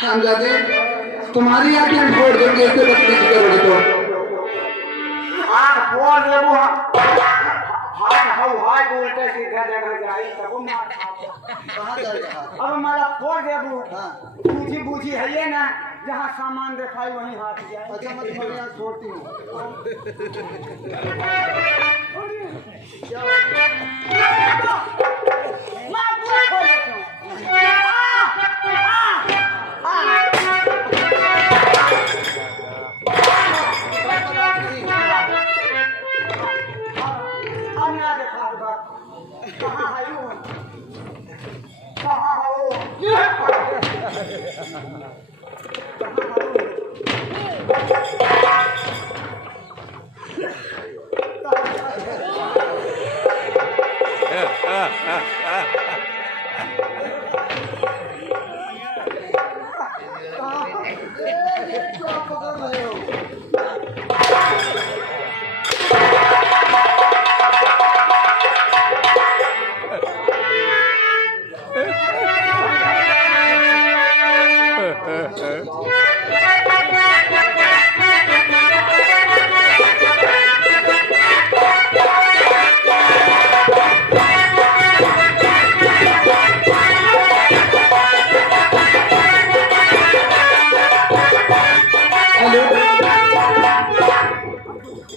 हम जाते तुम्हारी आंखें फोड़ देंगे ऐसे बदतमीजी करोगे तो। फोड़ देबो हाथ उल्टे सीधे जगह जाई तब कहां जाएगा? अब हमारा फोड़ देबो। हां बूझी बूझी है ये ना, जहाँ सामान दिखाई वहीं हाथ जाए। अच्छा मैं तुम्हारी आंख छोड़ती हूँ।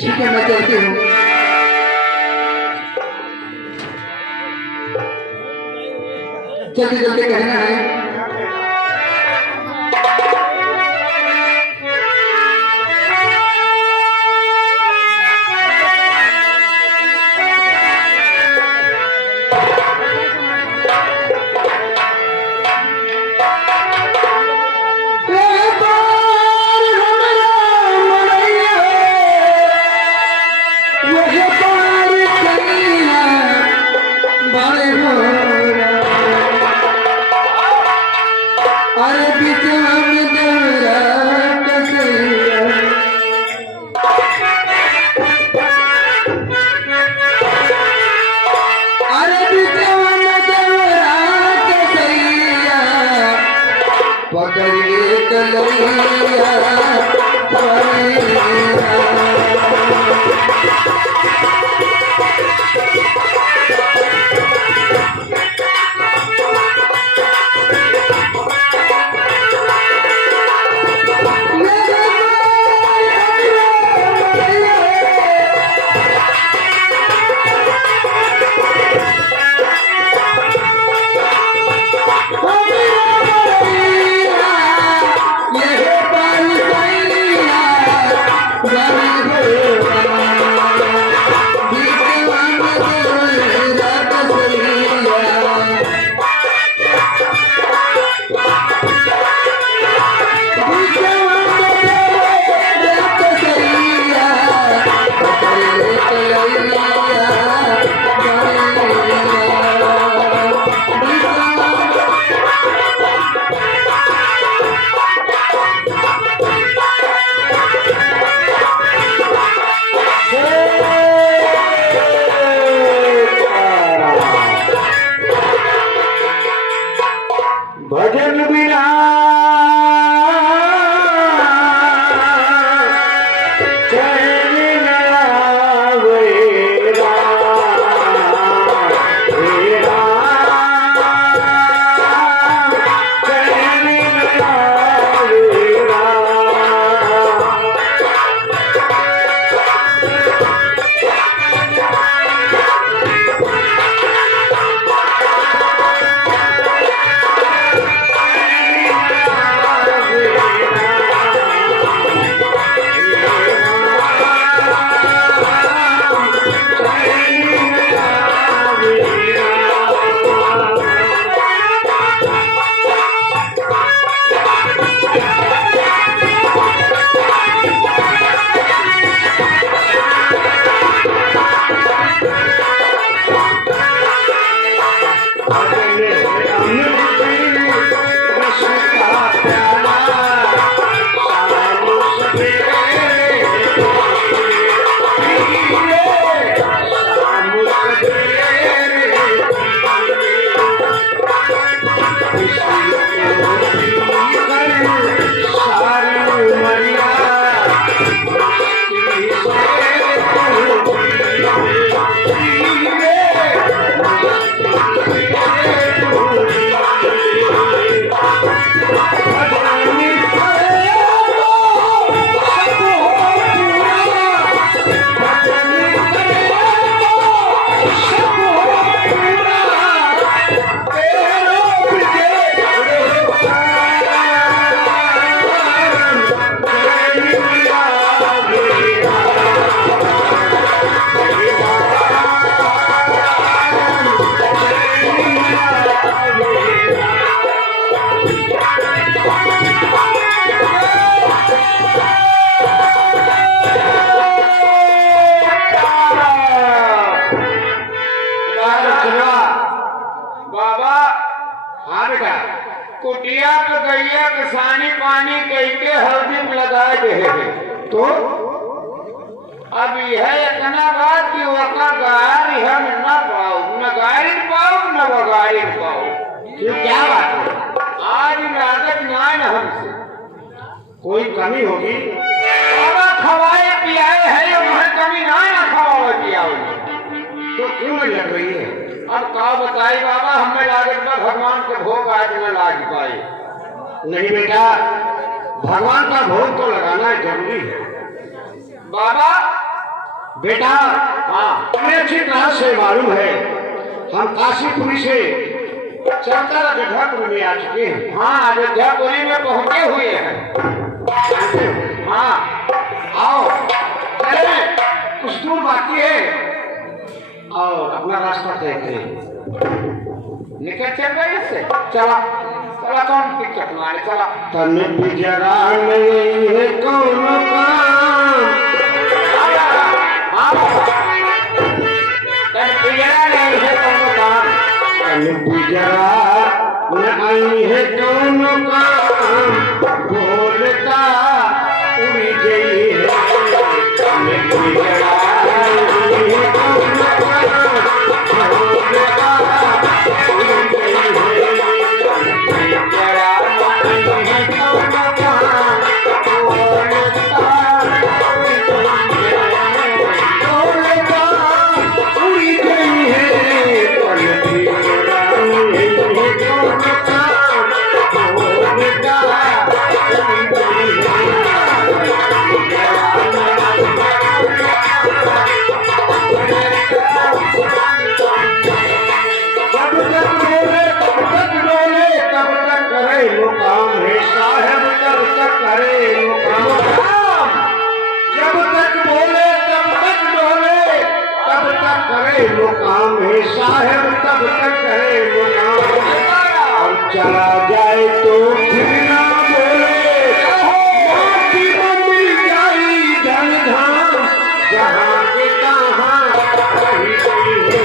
ठीक है मैं चलती हूँ। जल्दी जल्दी कहना है। भजन बिना हाँ बेटा। कुटिया तो गैया किसानी पानी कई के हल्दी में लगा दे तो अब यह इतना बात कि वका गार हम न पाओ न गाड़ी पाओ न वगाड़ी पाओ। क्यों, क्या बात है? आज लागत न्याय हमसे कोई कमी होगी? बाबा खवाए पियाए है ये वह कमी ना खवाए पियाओ तो क्यों नहीं लग रही है? अब का बताई बाबा हमें लागत में भगवान के भोग आज न लाग पाए। नहीं बेटा, भगवान का भोग तो लगाना जरूरी है। बाबा बेटा हाँ, तुम्हें अच्छी तरह से मालूम है हम काशीपुरी से चलकर अयोध्यापुरी में आ चुके हैं। हाँ अयोध्यापुरी में पहुंचे हुए हैं। हाँ आओ चले, कुछ दूर बाकी है और अपना रास्ता तय करें। निकल चल गए इससे चला चला कौन दिक्कत मारे चला। तन बिजरा नहीं है कौन काम, तन पिजरा नहीं है कौन काम, तन बिजरा नहीं है कौन काम, बोलता उड़ी गई है। तन बिजरा नहीं है कौन काम, बोलता उड़ी गई है। तन बिजरा नहीं है कौन काम, बोलता उड़ी गई है। तन बिजरा नहीं है कौन काम, बोलता उड़ी गई तब तक करे वो काम है साहब, तब तक करे वो काम। जब तक बोले तब तक डोले, तब तक करे वो काम है साहब, तब तक करे वो काम। और चला जाए तो फिर ना बोले, माटी मंदिर जाई जन धाम, जहाँ के कहाँ रही गई है।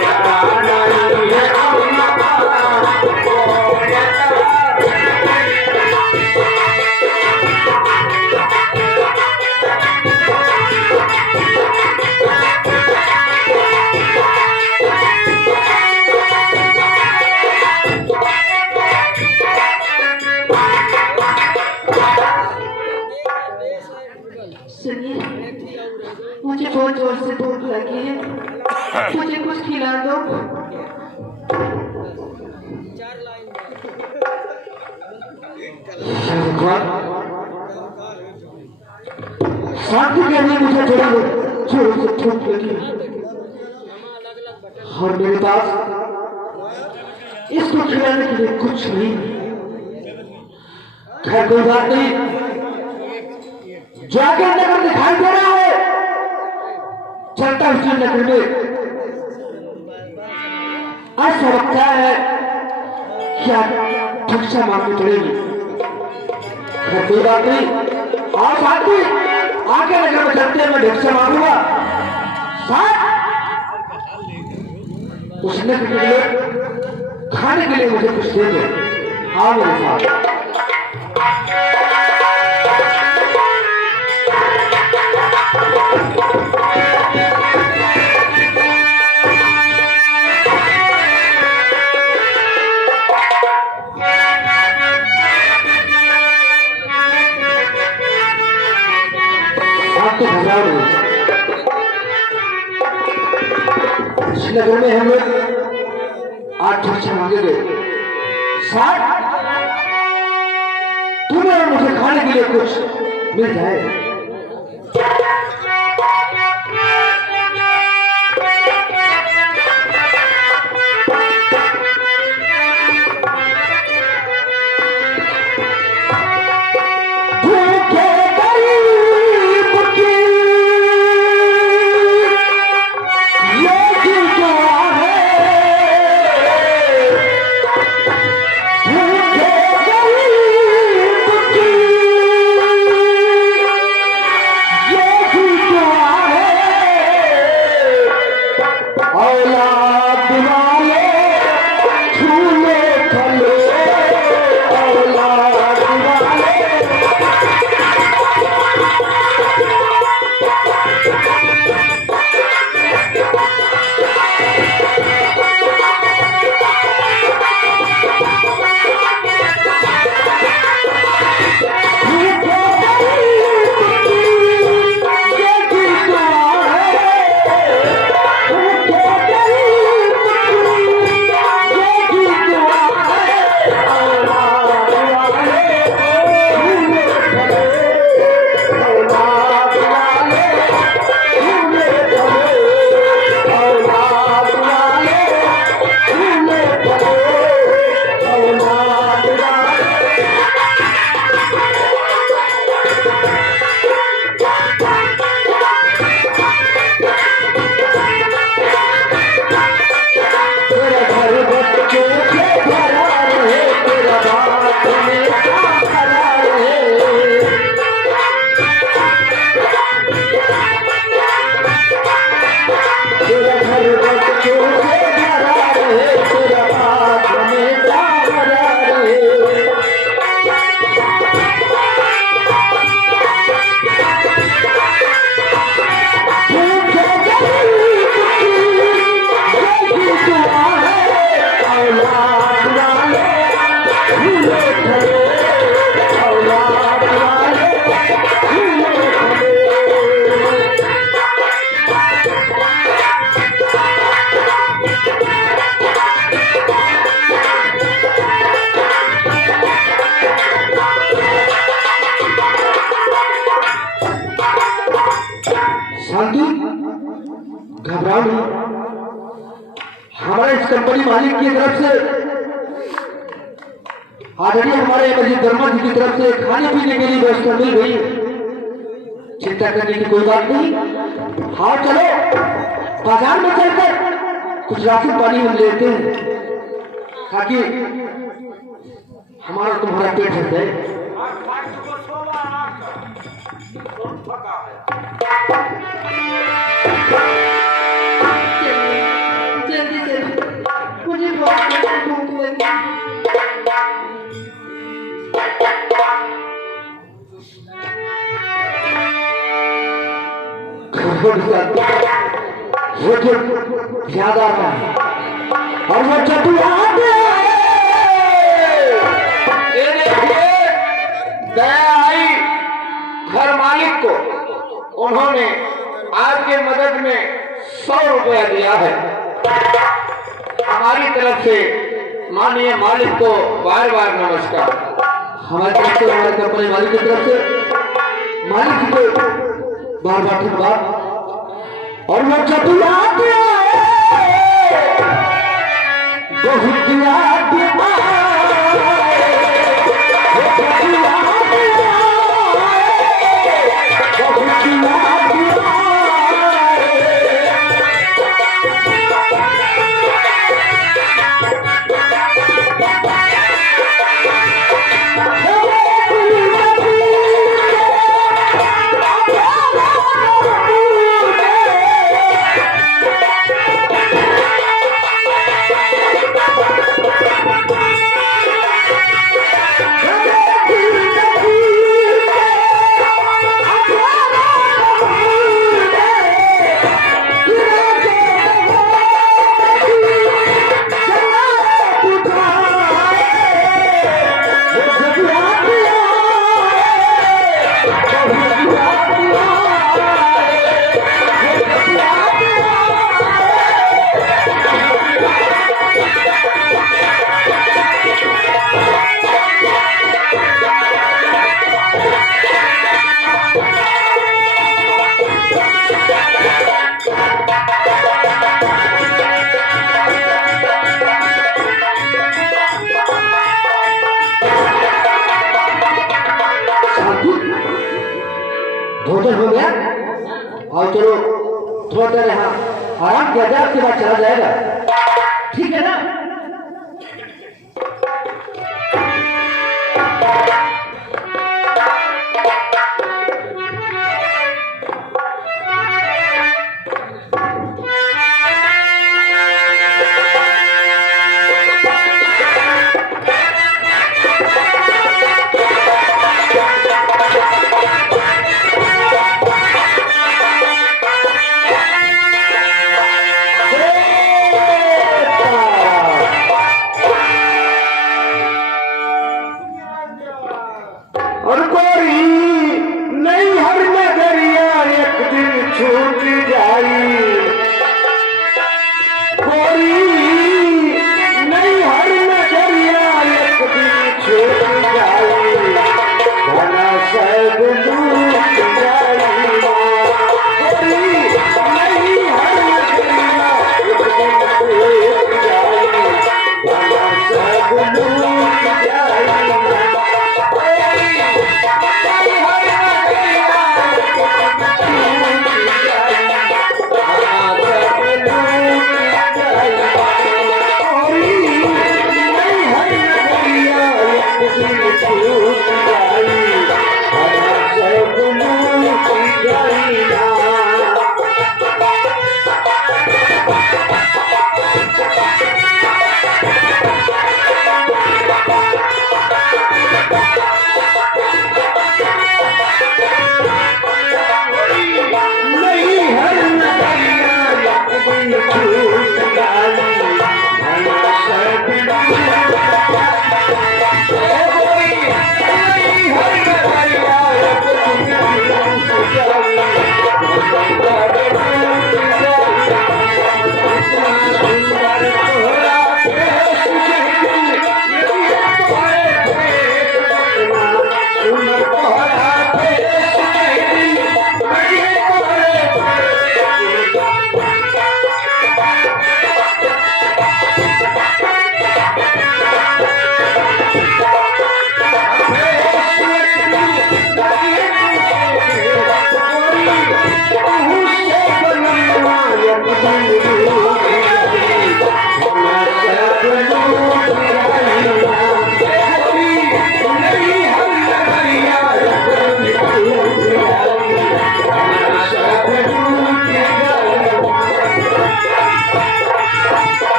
जाना नहीं है अपना काम, सुनिए, मुझे बहुत जोर से भूख लगी है, मुझे कुछ खिला दो। शांति के लिए मुझे थोड़ी जोर से भूख लगी और मेरे पास इसको खिलाने के लिए कुछ नहीं। खैर कोई बात नहीं, जाके नगर दिखाई दे रहा है, चलता उसी नगर में ऐसा लगता है क्या भिक्षा मांगनी पड़ेगी। खैर कोई बात नहीं, और साथ ही आगे नगर में चलते मैं भिक्षा मांगूंगा। साथ उस नगर के लिए खाने के लिए मुझे कुछ दे दो। आओ मेरे साथ। इस नगर में हम लोग 8 भिक्षा मांगेंगे। साथ तुम्हें और मुझे खाने के लिए कुछ मिल जाए। कंपनी मालिक की तरफ से आदरणीय हमारे अमरजीत वर्मा जी की तरफ से खाने पीने के लिए व्यवस्था मिल गई। चिंता करने की कोई बात नहीं। हाँ चलो बाजार में चलकर कुछ राशन पानी हम लेते हैं ताकि हमारा तुम्हारा पेट भर जाए। जल्दी जल्दी मुझे बहुत भूख लगी। वो जो याद आ रहा है और वो चतु याद ये देखिए दया आई घर मालिक को, उन्होंने आपके मदद में 100 रुपया दिया है। हमारी तरफ से माननीय मालिक को बार बार नमस्कार। हमारी तरफ से, हमारे कंपनी मालिक की तरफ से मालिक जी को बार बार धन्यवाद। और वो चतु याद बहुत याद भोजन हो गया और चलो थोड़ा देर यहाँ आराम किया जाए, उसके बाद चला जाएगा। ठीक है ना?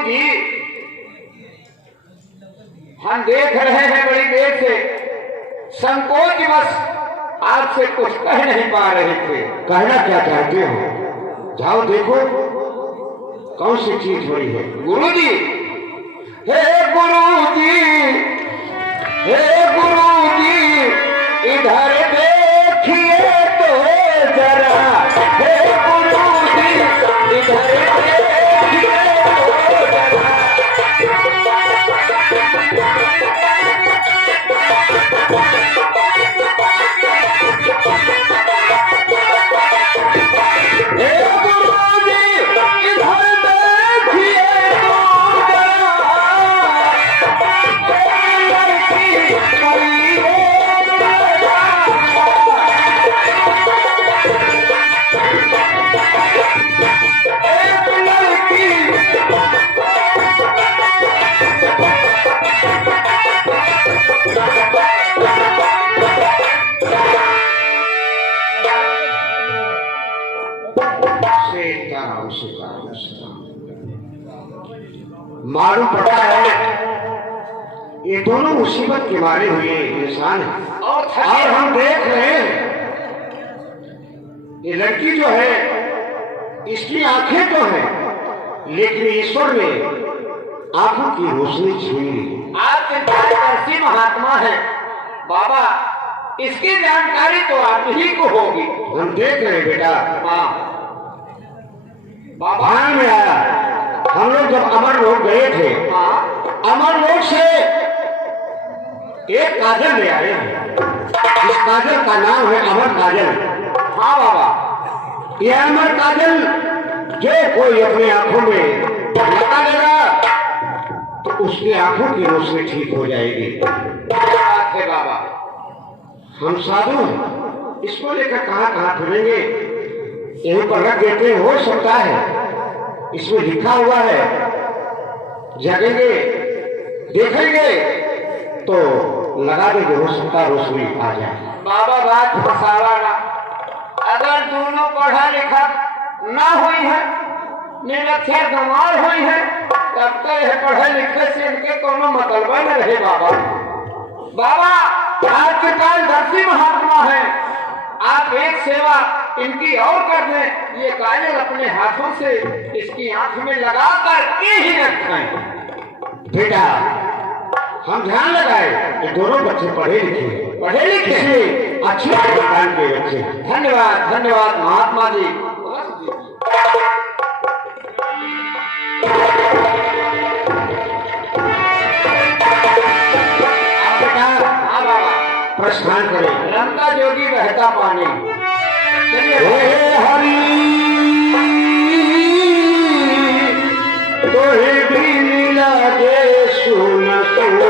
गुरुजी, हम देख रहे हैं बड़ी देर से, संकोच बस आपसे कुछ कह नहीं पा रहे थे। कहना क्या चाहते हो? जाओ देखो कौन सी चीज हुई है। गुरुजी, हे गुरुजी, हे गुरुजी, इधर देखिए तो जरा, हे गुरुजी, इधर देखिए तो जरा। हे गुरुजी, इधर देखिए तो जरा, लड़की परी मालूम पड़ता है ये दोनों मुसीबत के मारे हुए इंसान हैं और और हम देख रहे हैं ये लड़की जो है इसकी आंखें तो हैं लेकिन ईश्वर ने आंखों की रोशनी छीन ली। आपके दर्शी महात्मा है बाबा, इसकी जानकारी तो आप ही को होगी। हम देख रहे हैं बेटा। हाँ बाबा, ध्यान में आया हम लोग जब अमरलोक गए थे, हाँ अमरलोक से एक काजल ले आए हैं। इस काजल का नाम है अमर काजल। हाँ बाबा, यह अमर काजल जो कोई अपने आंखों में लगा देगा तो उसकी आंखों की रोशनी ठीक हो जाएगी। क्या बात है बाबा। हम साधु हैं, इसको लेकर कहाँ कहाँ फिरेंगे, यहीं पर रख देते हो सकता है इसमें लिखा हुआ है, जगेंगे देखेंगे तो लगा देंगे, हो सकता रोशनी आ जाए। बाबा बात फसावा ना, अगर दोनों पढ़ा लिखा ना हुई है, निरक्षर गंवार हुई है, तब तक है पढ़े लिखे से इनके कोनो मतलब न रहे बाबा। बाबा आपके पास दर्शी महात्मा है, आप एक सेवा इनकी और कर दें, ये काजल अपने हाथों से इसकी आंख में लगा कर के ही रखें। बेटा हम ध्यान लगाए ये दोनों बच्चे पढ़े लिखे पढ़े लिखे अच्छे खानदान के बच्चे। धन्यवाद धन्यवाद महात्मा जी। आप बेटा हाँ बाबा, प्रस्थान करें। रंगा जोगी बहता पानी। चलिए हे हरि तो ही भी मिला जे सुन सुन